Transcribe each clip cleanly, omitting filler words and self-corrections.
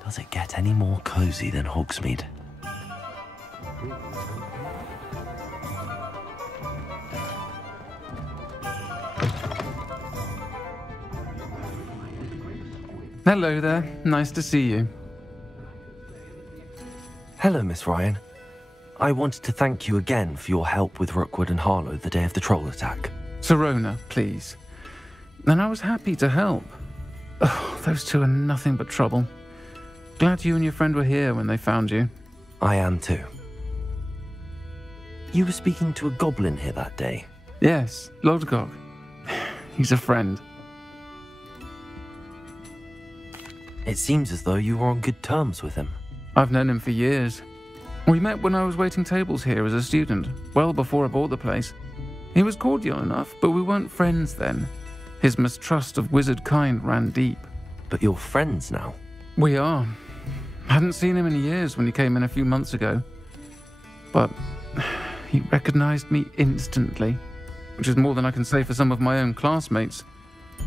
Does it get any more cozy than Hogsmeade? Hello there. Nice to see you. Hello, Miss Ryan. I wanted to thank you again for your help with Rookwood and Harlow the day of the troll attack. Sirona, please. And I was happy to help. Oh, those two are nothing but trouble. Glad you and your friend were here when they found you. I am too. You were speaking to a goblin here that day? Yes, Lodgok. He's a friend. It seems as though you were on good terms with him. I've known him for years. We met when I was waiting tables here as a student, well before I bought the place. He was cordial enough, but we weren't friends then. His mistrust of wizard kind ran deep. But you're friends now? We are. Hadn't seen him in years when he came in a few months ago. But he recognized me instantly, which is more than I can say for some of my own classmates.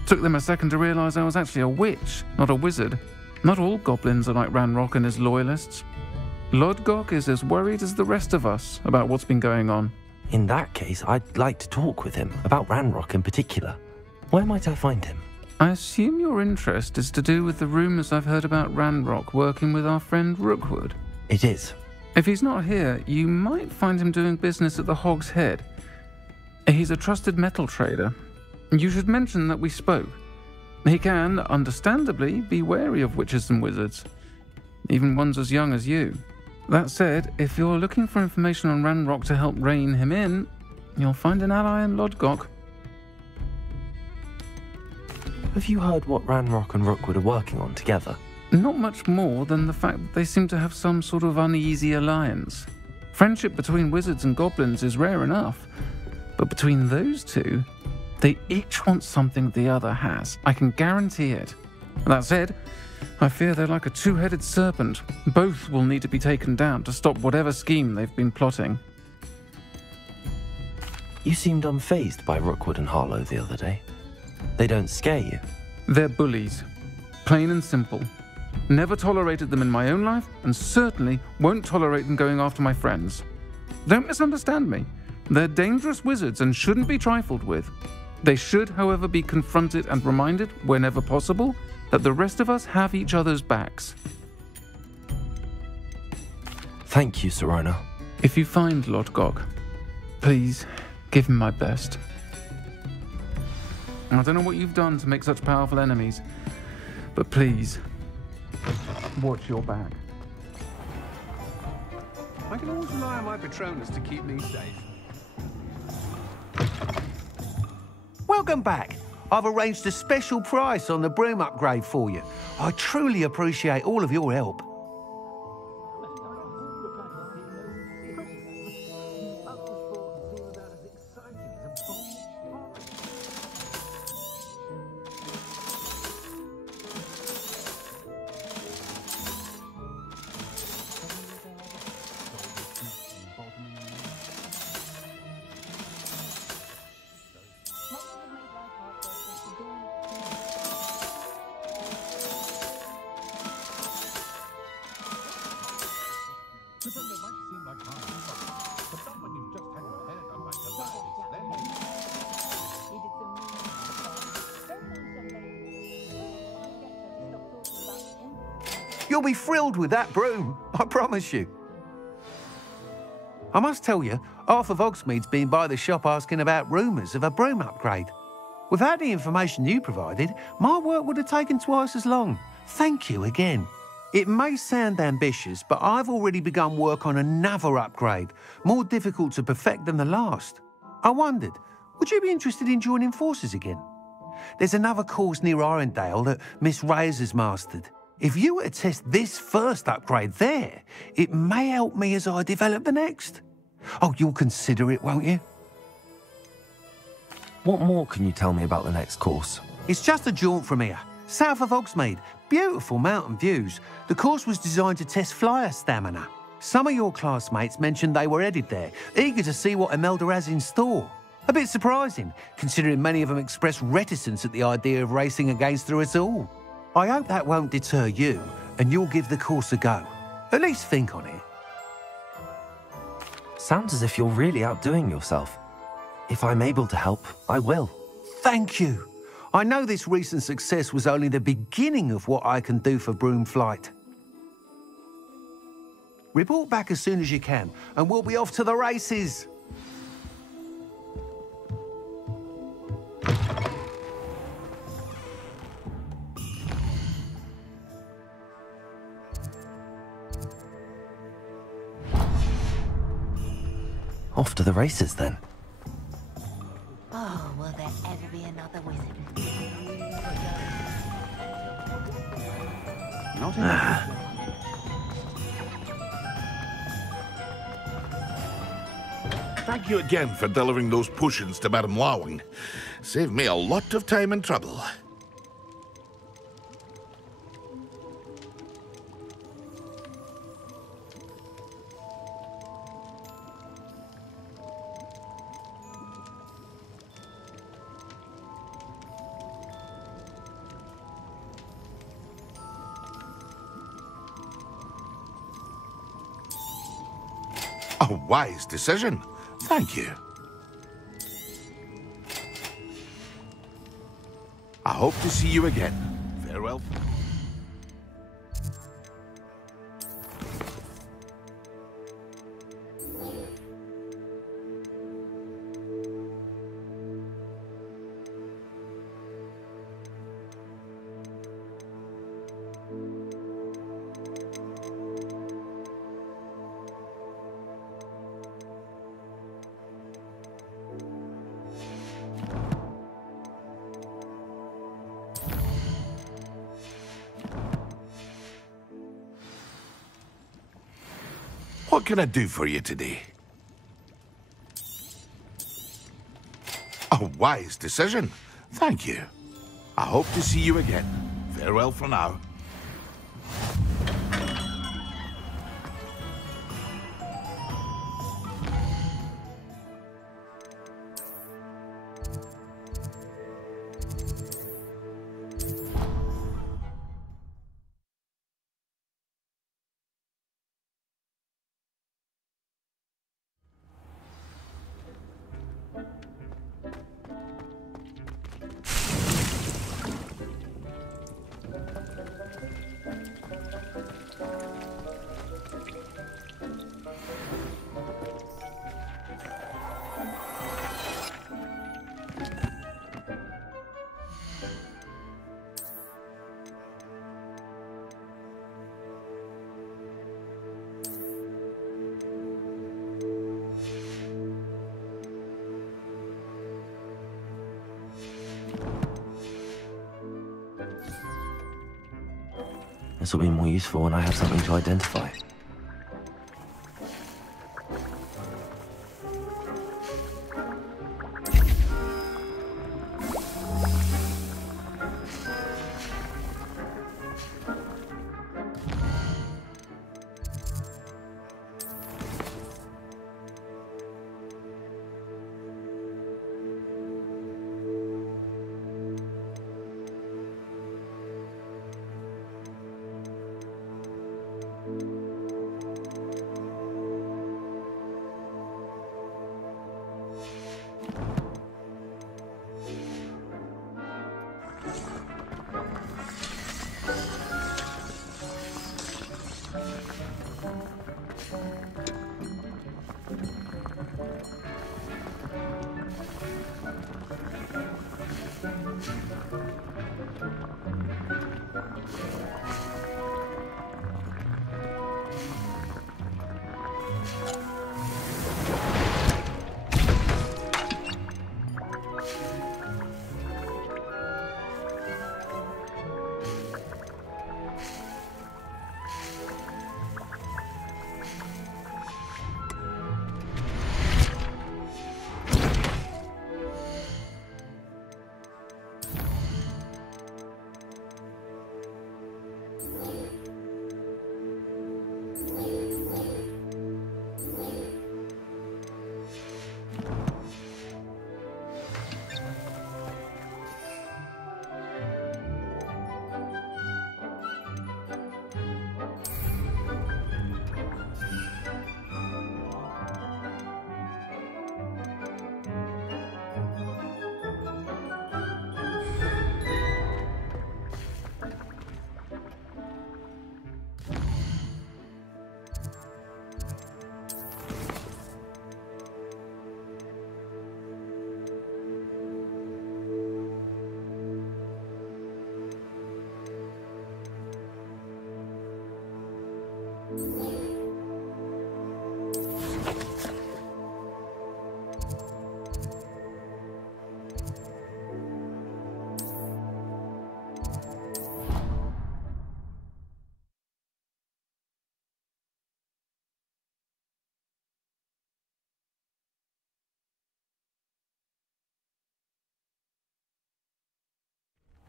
Took them a second to realize I was actually a witch, not a wizard. Not all goblins are like Ranrock and his loyalists. Lodgok is as worried as the rest of us about what's been going on. In that case, I'd like to talk with him, about Ranrock in particular. Where might I find him? I assume your interest is to do with the rumors I've heard about Ranrock working with our friend Rookwood. It is. If he's not here, you might find him doing business at the Hog's Head. He's a trusted metal trader. You should mention that we spoke. He can, understandably, be wary of witches and wizards, even ones as young as you. That said, if you're looking for information on Ranrock to help rein him in, you'll find an ally in Lodgok. Have you heard what Ranrock and Rookwood are working on together? Not much more than the fact that they seem to have some sort of uneasy alliance. Friendship between wizards and goblins is rare enough, but between those two, they each want something the other has. I can guarantee it. That said, I fear they're like a two-headed serpent. Both will need to be taken down to stop whatever scheme they've been plotting. You seemed unfazed by Rookwood and Harlow the other day. They don't scare you? They're bullies. Plain and simple. Never tolerated them in my own life, and certainly won't tolerate them going after my friends. Don't misunderstand me. They're dangerous wizards and shouldn't be trifled with. They should, however, be confronted and reminded, whenever possible, that the rest of us have each other's backs. Thank you, Sirona. If you find Lodgok, please give him my best. I don't know what you've done to make such powerful enemies, but please, watch your back. I can always rely on my Patronus to keep me safe. Welcome back. I've arranged a special price on the broom upgrade for you. I truly appreciate all of your help. You'll be thrilled with that broom, I promise you. I must tell you, half of Hogsmeade's been by the shop asking about rumours of a broom upgrade. Without the information you provided, my work would have taken twice as long. Thank you again. It may sound ambitious, but I've already begun work on another upgrade, more difficult to perfect than the last. I wondered, would you be interested in joining forces again? There's another course near Irondale that Miss Reyes has mastered. If you were to test this first upgrade there, it may help me as I develop the next. Oh, you'll consider it, won't you? What more can you tell me about the next course? It's just a jaunt from here, south of Hogsmeade. Beautiful mountain views. The course was designed to test flyer stamina. Some of your classmates mentioned they were headed there, eager to see what Imelda has in store. A bit surprising, considering many of them expressed reticence at the idea of racing against her at all. I hope that won't deter you, and you'll give the course a go. At least think on it. Sounds as if you're really outdoing yourself. If I'm able to help, I will. Thank you. I know this recent success was only the beginning of what I can do for Broomflight. Report back as soon as you can, and we'll be off to the races. Off to the races, then. Oh, will there ever be another wizard? Not enough. Thank you again for delivering those potions to Madame Lawing. Saved me a lot of time and trouble. A wise decision. Thank you. I hope to see you again. Farewell. What can I do for you today? A wise decision. Thank you. I hope to see you again. Farewell for now. This will be more useful when I have something to identify.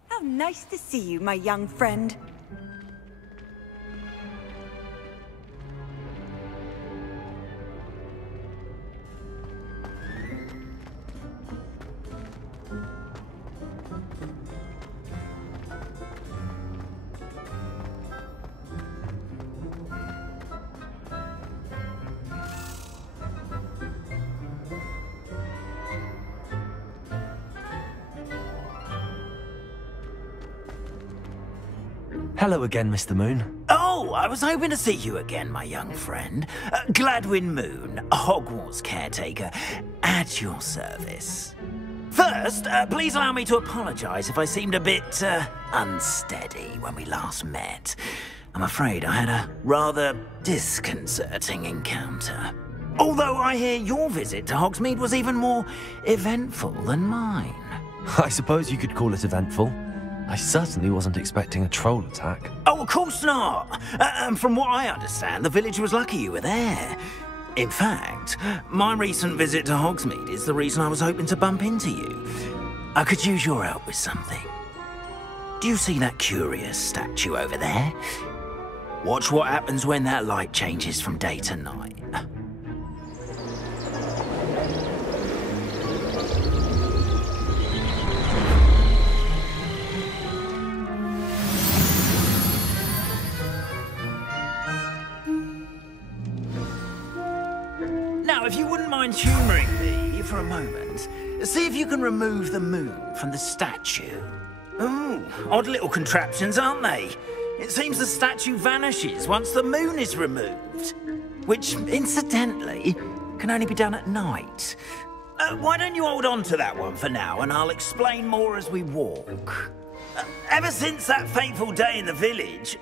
How nice to see you, my young friend. Hello again, Mr. Moon. Oh, I was hoping to see you again, my young friend. Gladwin Moon, Hogwarts caretaker, at your service. First, please allow me to apologise if I seemed a bit unsteady when we last met. I'm afraid I had a rather disconcerting encounter. Although I hear your visit to Hogsmeade was even more eventful than mine. I suppose you could call it eventful. I certainly wasn't expecting a troll attack. Oh, of course not. From what I understand, the village was lucky you were there. In fact, my recent visit to Hogsmeade is the reason I was hoping to bump into you. I could use your help with something. Do you see that curious statue over there? Watch what happens when that light changes from day to night. Now, if you wouldn't mind humouring me for a moment, see if you can remove the moon from the statue. Ooh, odd little contraptions, aren't they? It seems the statue vanishes once the moon is removed, which, incidentally, can only be done at night. Why don't you hold on to that one for now, and I'll explain more as we walk. Ever since that fateful day in the village,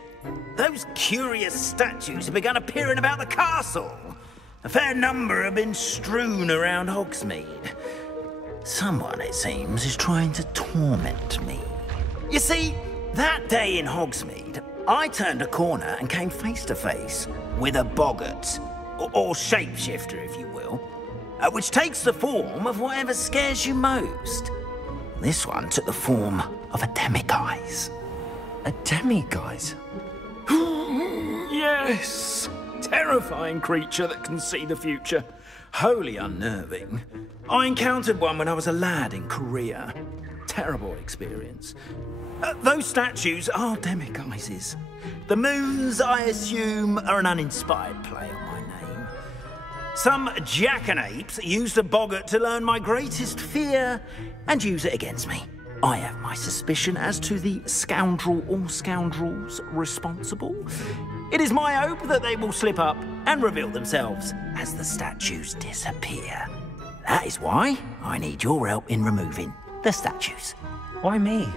those curious statues have begun appearing about the castle. A fair number have been strewn around Hogsmeade. Someone, it seems, is trying to torment me. You see, that day in Hogsmeade, I turned a corner and came face to face with a boggart, or shapeshifter, if you will, which takes the form of whatever scares you most. This one took the form of a demiguise. A demiguise? Yes! Terrifying creature that can see the future. Wholly unnerving. I encountered one when I was a lad in Korea. Terrible experience. Those statues are demiguises. The moons, I assume, are an uninspired play on my name. Some jackanapes used a boggart to learn my greatest fear and use it against me. I have my suspicion as to the scoundrel or scoundrels responsible. It is my hope that they will slip up and reveal themselves as the statues disappear. That is why I need your help in removing the statues. Why me?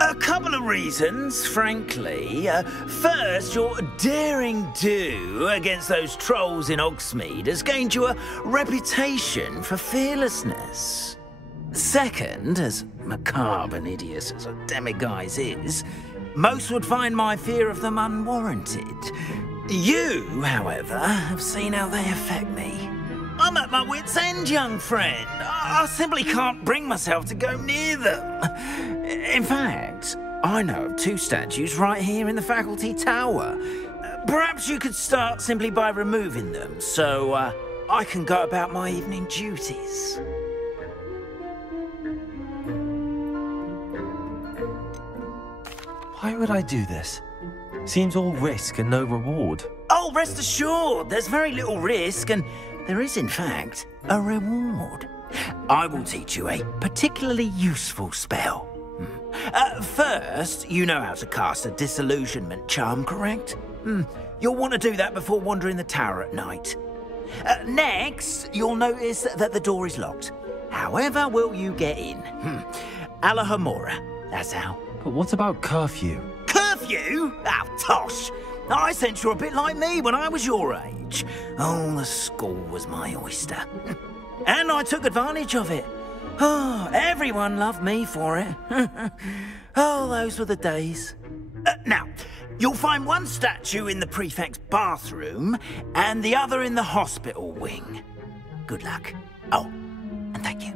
A couple of reasons, frankly. First, your daring do against those trolls in Hogsmeade has gained you a reputation for fearlessness. Second, as macabre and hideous as a demiguise is, most would find my fear of them unwarranted. You, however, have seen how they affect me. I'm at my wit's end, young friend. I simply can't bring myself to go near them. In fact, I know of two statues right here in the faculty tower. Perhaps you could start simply by removing them, so I can go about my evening duties. Why would I do this? Seems all risk and no reward. Oh, rest assured, there's very little risk, and there is, in fact, a reward. I will teach you a particularly useful spell. First, you know how to cast a disillusionment charm, correct? You'll want to do that before wandering the tower at night. Next, you'll notice that the door is locked. However will you get in? Alohomora, that's how. But what about curfew? Curfew? Oh, tosh. I sense you're a bit like me when I was your age. Oh, the school was my oyster. And I took advantage of it. Oh, everyone loved me for it. Oh, those were the days. Now, you'll find one statue in the prefect's bathroom and the other in the hospital wing. Good luck. Oh, and thank you.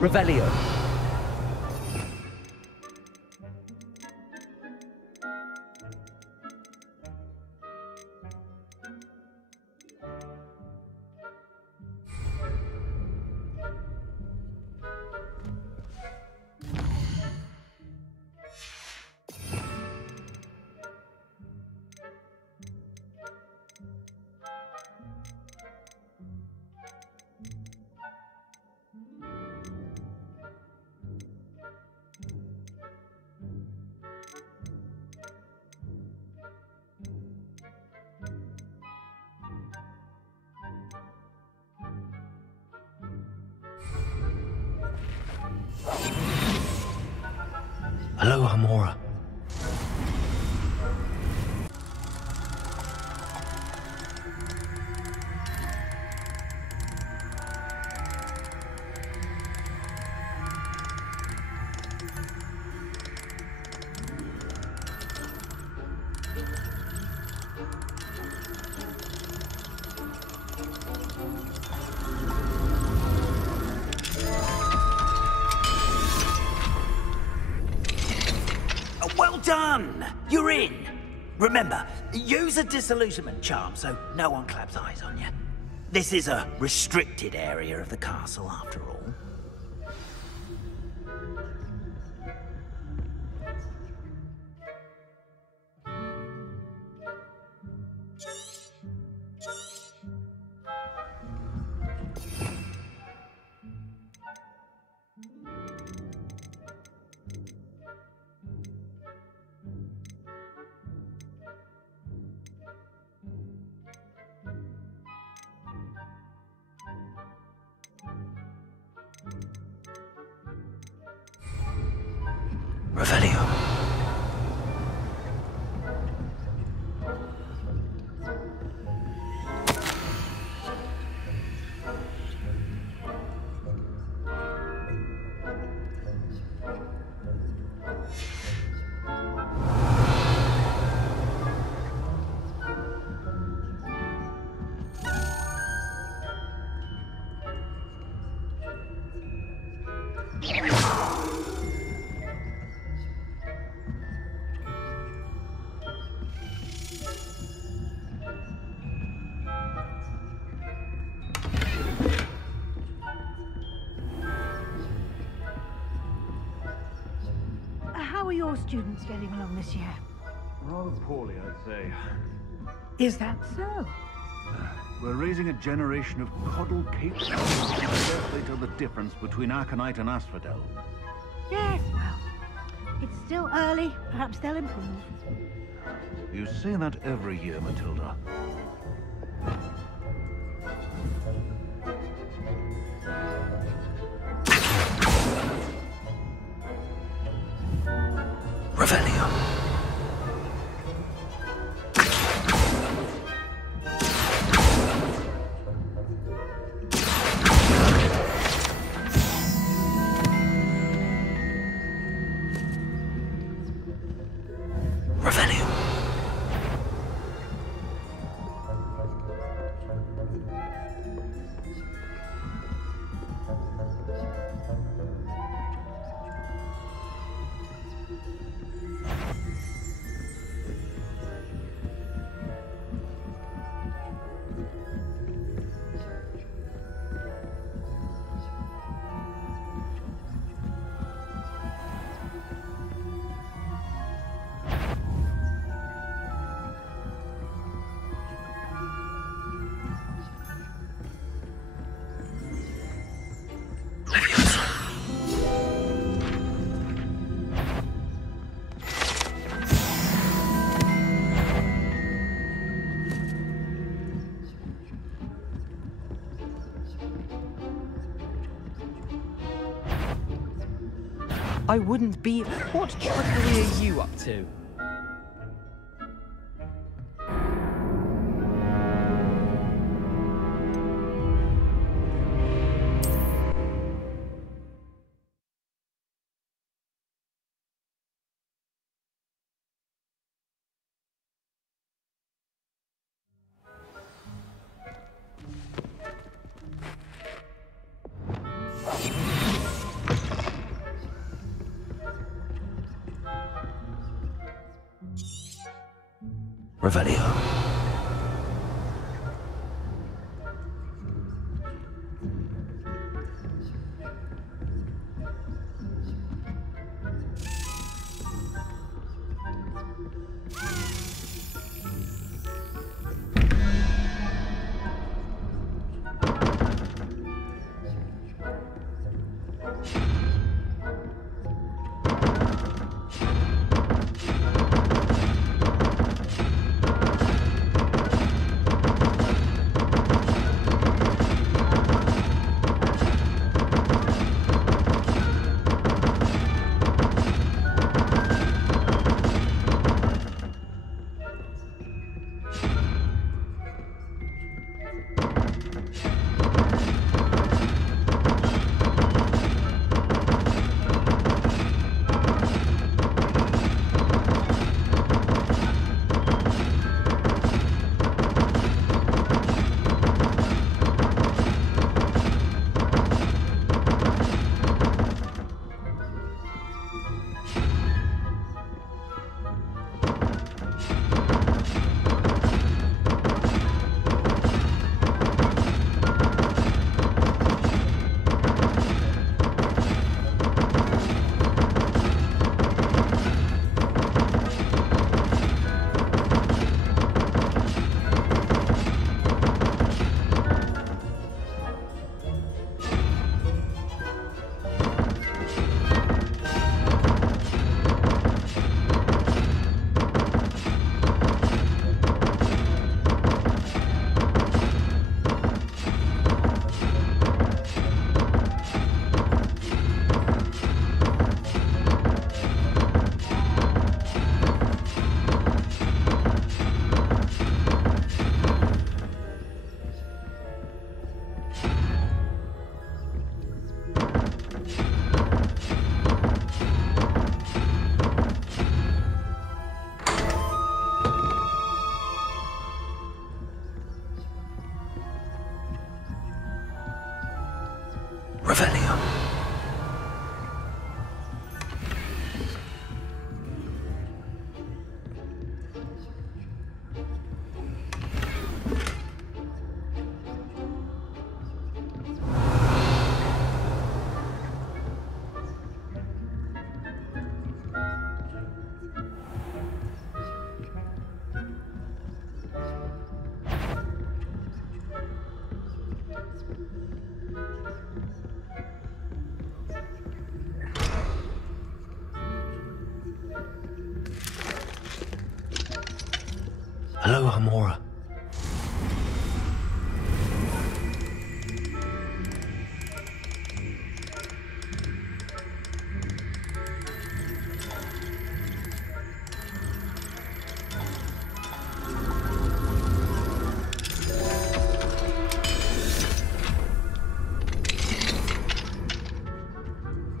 Revelio. Alohomora. Well done! You're in! Remember, use a disillusionment charm so no one claps eyes on you. This is a restricted area of the castle, after all. Revelio. How are your students getting along this year? Rather poorly, I'd say. Is that so? We're raising a generation of coddle capes who carefully tell the difference between Aconite and Asphodel. Yes, well, it's still early. Perhaps they'll improve. You say that every year, Matilda. Revelio. Revelio. I wouldn't be... What trickery are you up to? Revelio. Revelio. Alohomora.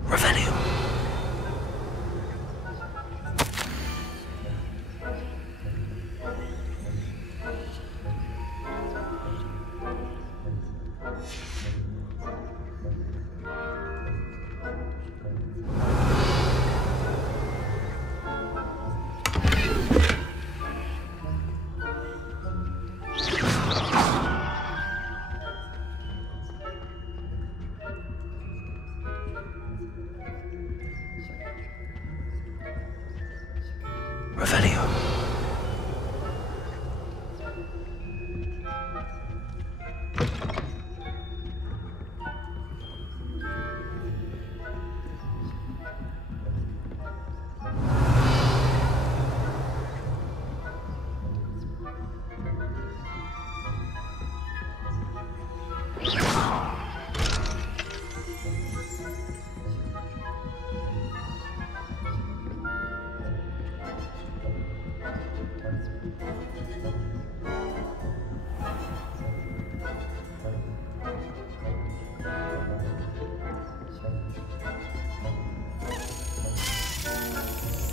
Revelio. Revelio.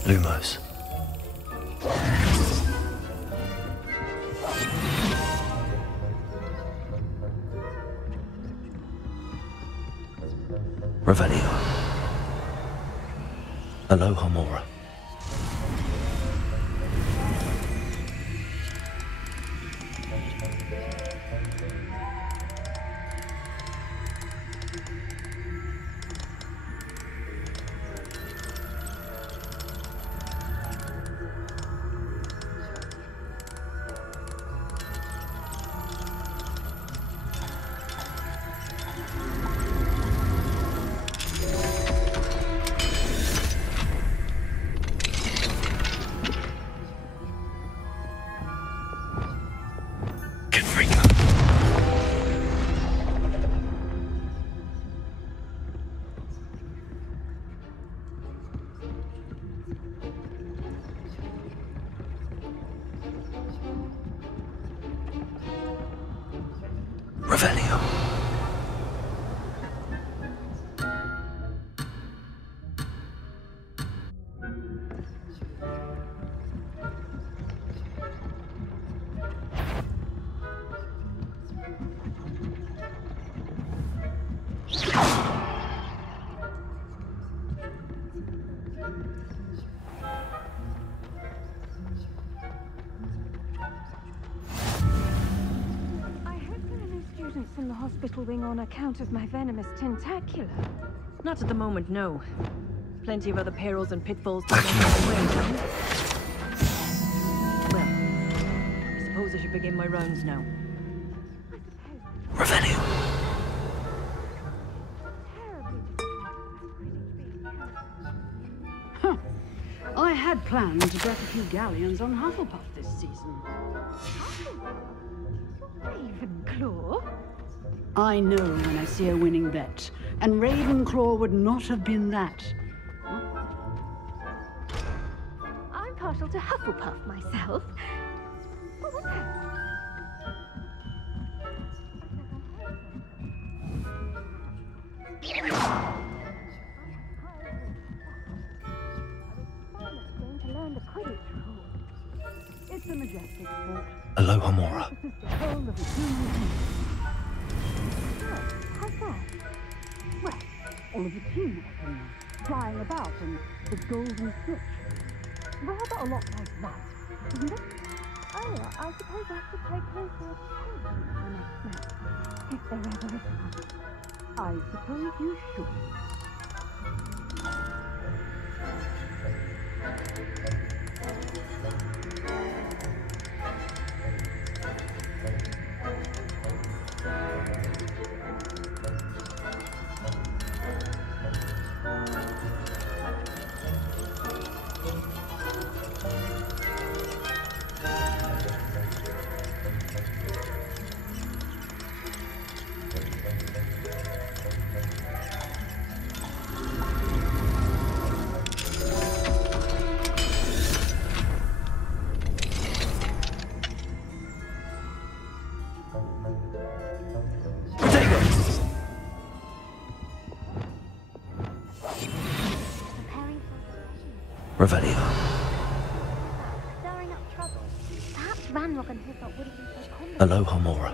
Lumos. Revelio. Alohomora. Revelio. In the hospital wing on account of my venomous tentacula. Not at the moment, no. Plenty of other perils and pitfalls to make my way down. Well, I suppose I should begin my rounds now. Revelio. Huh. I had planned to break a few galleons on Hufflepuff this season. Ravenclaw? I know when I see a winning bet, and Ravenclaw would not have been that. I'm partial to Hufflepuff myself. What was that? Going to learn the Quidditch rule. It's a majestic sport. Alohomora. The whole of the human. How's that? Well, all of the teamwork and flying about and the golden switch. Rather a lot like that, isn't it? Oh, I suppose I should pay closer attention to the next match, if there ever is one. I suppose you should. Revelio. Stirring up trouble. Perhaps Ranrock and Hilltop wouldn't be so common. Alohomora.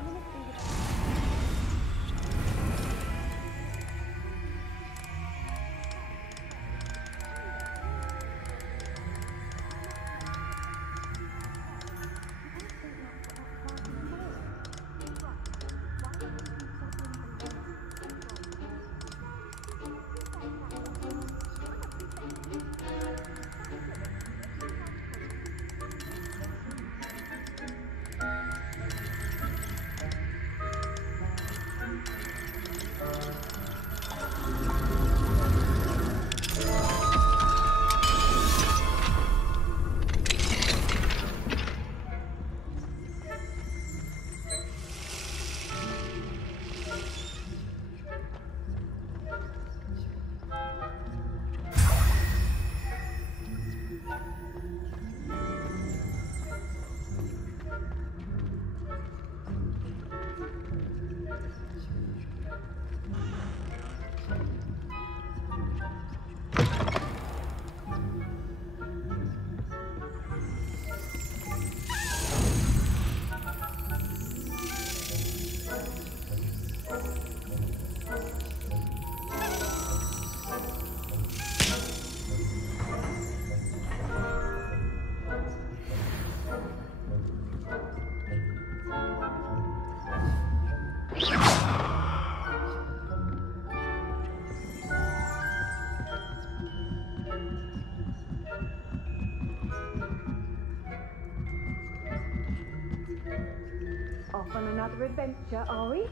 off on another adventure, are we?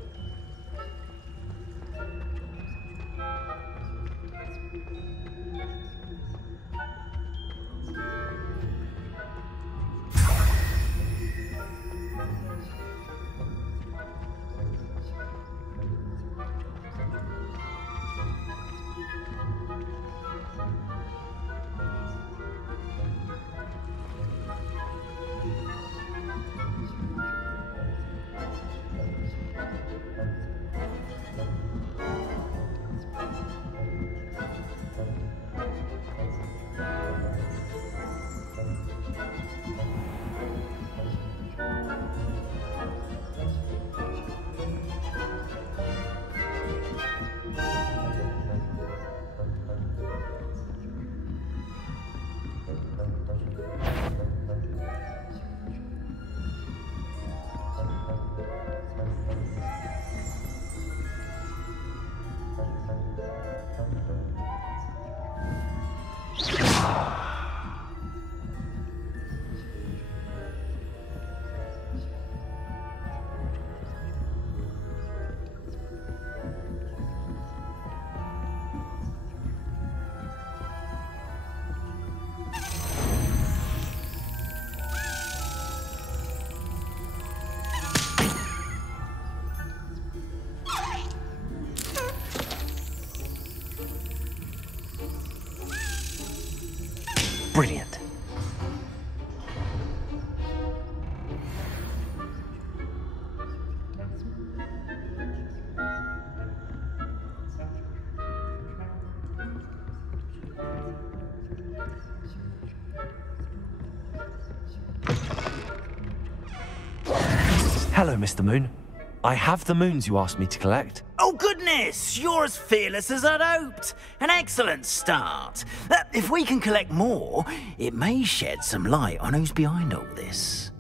Brilliant. Hello, Mr. Moon. I have the moons you asked me to collect. Oh, goodness! You're as fearless as I'd hoped. An excellent start. If we can collect more, it may shed some light on who's behind all this.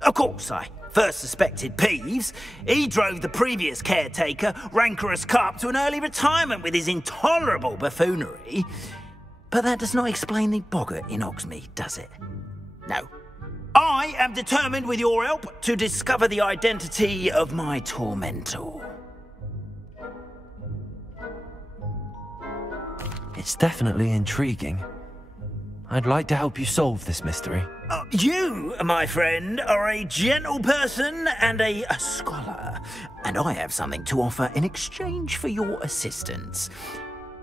Of course, I first suspected Peeves. He drove the previous caretaker, Rancorous Carp, to an early retirement with his intolerable buffoonery. But that does not explain the boggart in Hogsmeade, does it? No. I am determined, with your help, to discover the identity of my tormentor. It's definitely intriguing. I'd like to help you solve this mystery. You, my friend, are a gentle person and a scholar, and I have something to offer in exchange for your assistance.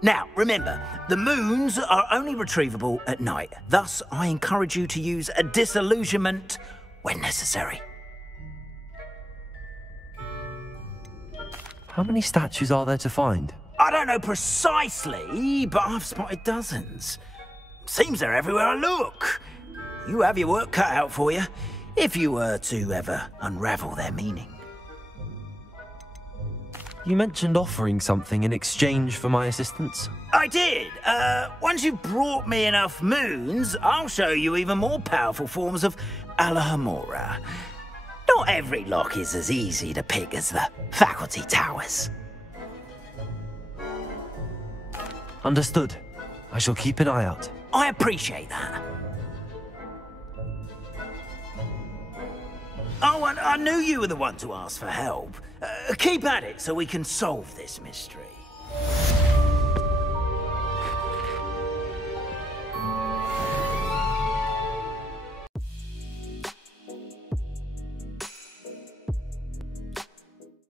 Now, remember, the moons are only retrievable at night. Thus, I encourage you to use a disillusionment when necessary. How many statues are there to find? I don't know precisely, but I've spotted dozens. Seems they're everywhere I look. You have your work cut out for you, if you were to ever unravel their meaning. You mentioned offering something in exchange for my assistance. I did. Once you've brought me enough moons, I'll show you even more powerful forms of Alohomora. Not every lock is as easy to pick as the faculty towers. Understood. I shall keep an eye out. I appreciate that. Oh, and I knew you were the one to ask for help. Keep at it so we can solve this mystery.